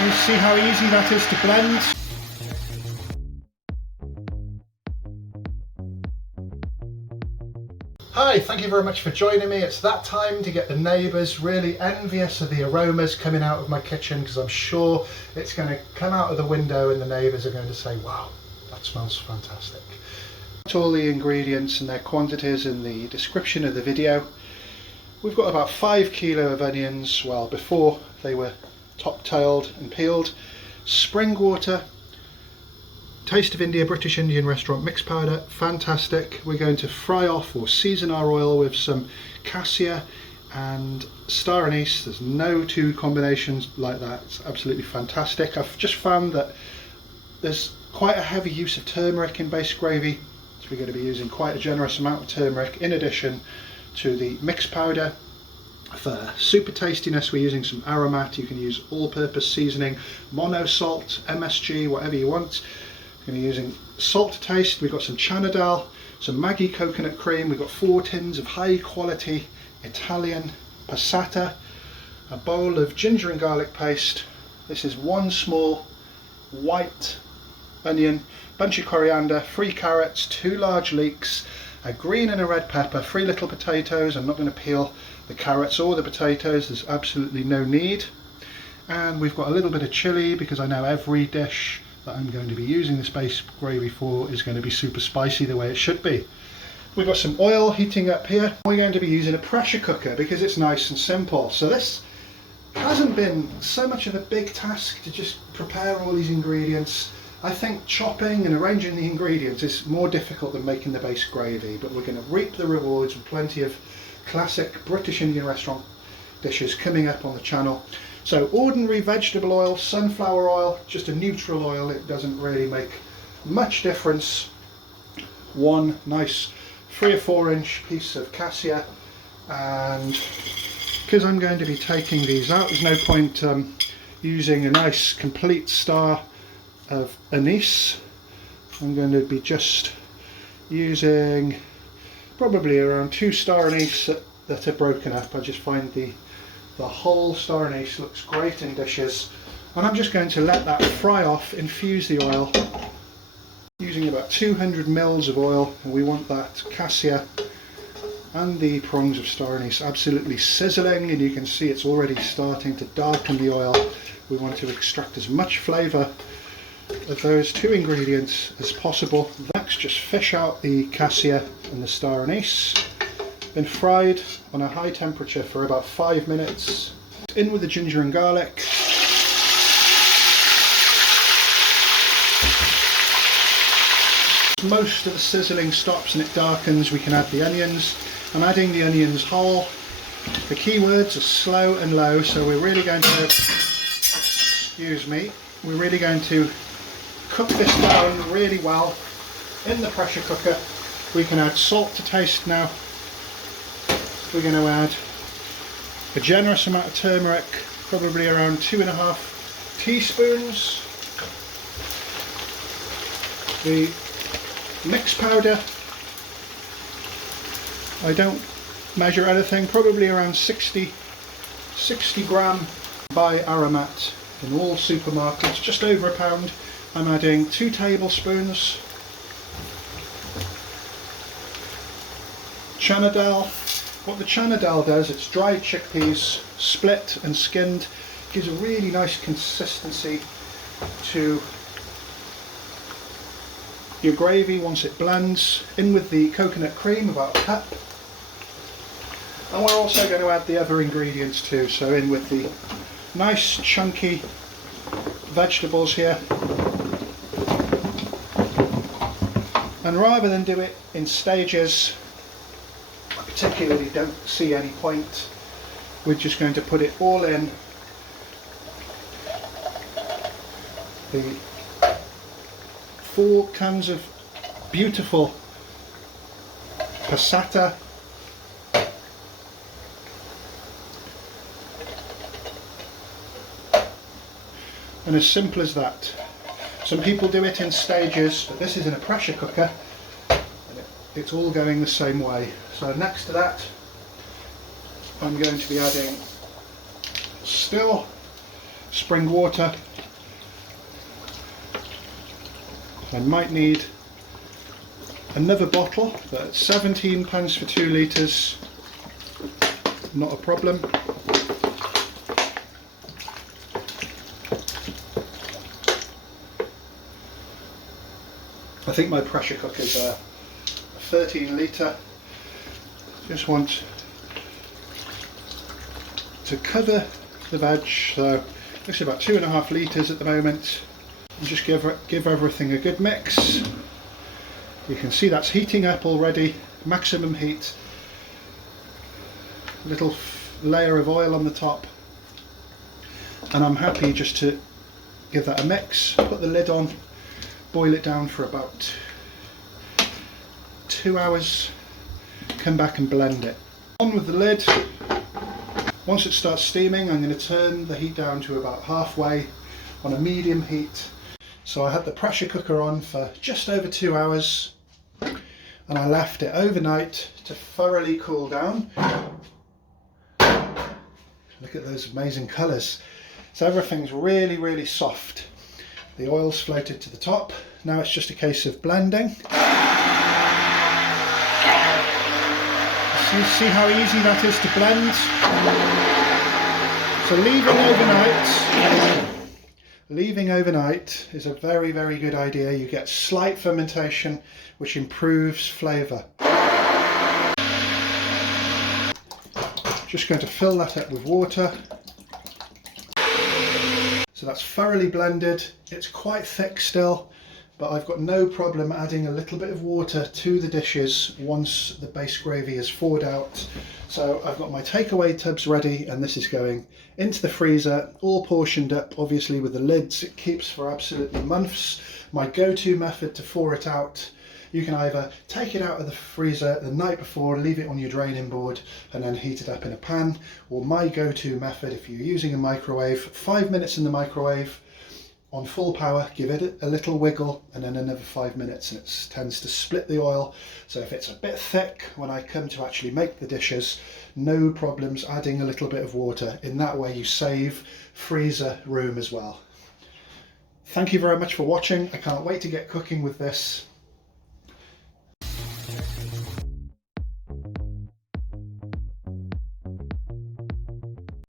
You see how easy that is to blend? Hi, thank you very much for joining me. It's that time to get the neighbours really envious of the aromas coming out of my kitchen, because I'm sure it's going to come out of the window and the neighbours are going to say, wow, that smells fantastic. All the ingredients and their quantities in the description of the video. We've got about 5 kilo of onions, well, before they were top-tailed and peeled, spring water, Taste of India British Indian restaurant mix powder, fantastic. We're going to fry off or season our oil with some cassia and star anise. There's no two combinations like that. It's absolutely fantastic. I've just found that there's quite a heavy use of turmeric in base gravy, so we're going to be using quite a generous amount of turmeric in addition to the mix powder. For super tastiness, we're using some aromat. You can use all-purpose seasoning, mono salt, MSG, whatever you want. We're going to be using salt to taste. We've got some chana dal, some Maggi coconut cream. We've got 4 tins of high quality Italian passata, a bowl of ginger and garlic paste. This is 1 small white onion, bunch of coriander, 3 carrots, 2 large leeks, a green and a red pepper, 3 little potatoes. I'm not going to peel the carrots or the potatoes, there's absolutely no need. And we've got a little bit of chilli, because I know every dish that I'm going to be using this base gravy for is going to be super spicy the way it should be. We've got some oil heating up here. We're going to be using a pressure cooker because it's nice and simple. So this hasn't been so much of a big task to just prepare all these ingredients. I think chopping and arranging the ingredients is more difficult than making the base gravy, but we're going to reap the rewards with plenty of classic British Indian restaurant dishes coming up on the channel. So ordinary vegetable oil, sunflower oil, just a neutral oil, it doesn't really make much difference. 1 nice 3 or 4 inch piece of cassia, and because I'm going to be taking these out, there's no point using a nice complete star of anise. I'm going to be just using probably around 2 star anise that are broken up. I just find the whole star anise looks great in dishes, and I'm just going to let that fry off, infuse the oil, using about 200 mils of oil, and we want that cassia and the prongs of star anise absolutely sizzling, and you can see it's already starting to darken the oil. We want to extract as much flavour of those 2 ingredients as possible. Next, just fish out the cassia and the star anise. Been fried on a high temperature for about 5 minutes. In with the ginger and garlic. Most of the sizzling stops and it darkens, we can add the onions. I'm adding the onions whole. The key words are slow and low, so we're really going to, we're really going to cook this down really well in the pressure cooker. We can add salt to taste now. We're going to add a generous amount of turmeric, probably around 2.5 teaspoons. The mix powder, I don't measure anything, probably around 60 gram by aromat in all supermarkets, just over £1. I'm adding 2 tablespoons chana dal. What the chana dal does, it's dried chickpeas, split and skinned, gives a really nice consistency to your gravy once it blends. In with the coconut cream, about a cup. And we're also going to add the other ingredients too, so in with the nice chunky vegetables here. And rather than do it in stages, I particularly don't see any point. We're just going to put it all in. The 4 cans of beautiful passata. And as simple as that. Some people do it in stages, but this is in a pressure cooker and it's all going the same way. So next to that, I'm going to be adding still spring water. I might need another bottle, but £17 for 2 litres, not a problem. I think my pressure cooker's a 13 litre. Just want to cover the veg, so it's about 2.5 litres at the moment, and just give everything a good mix. You can see that's heating up already, maximum heat. A little layer of oil on the top, and I'm happy just to give that a mix, put the lid on, boil it down for about 2 hours, come back and blend it. On with the lid. Once it starts steaming, I'm going to turn the heat down to about halfway on a medium heat. So I had the pressure cooker on for just over 2 hours, and I left it overnight to thoroughly cool down. Look at those amazing colours. So everything's really soft. The oil's floated to the top. Now it's just a case of blending. See how easy that is to blend? So leaving overnight is a very good idea. You get slight fermentation, which improves flavour. Just going to fill that up with water. So that's thoroughly blended. It's quite thick still, but I've got no problem adding a little bit of water to the dishes once the base gravy is thawed out. So I've got my takeaway tubs ready, and this is going into the freezer, all portioned up, obviously with the lids. It keeps for absolutely months. My go-to method to thaw it out, you can either take it out of the freezer the night before, leave it on your draining board, and then heat it up in a pan. Or my go-to method, if you're using a microwave, 5 minutes in the microwave on full power, give it a little wiggle, and then another 5 minutes, and it tends to split the oil. So if it's a bit thick when I come to actually make the dishes, no problems adding a little bit of water. In that way you save freezer room as well. Thank you very much for watching. I can't wait to get cooking with this.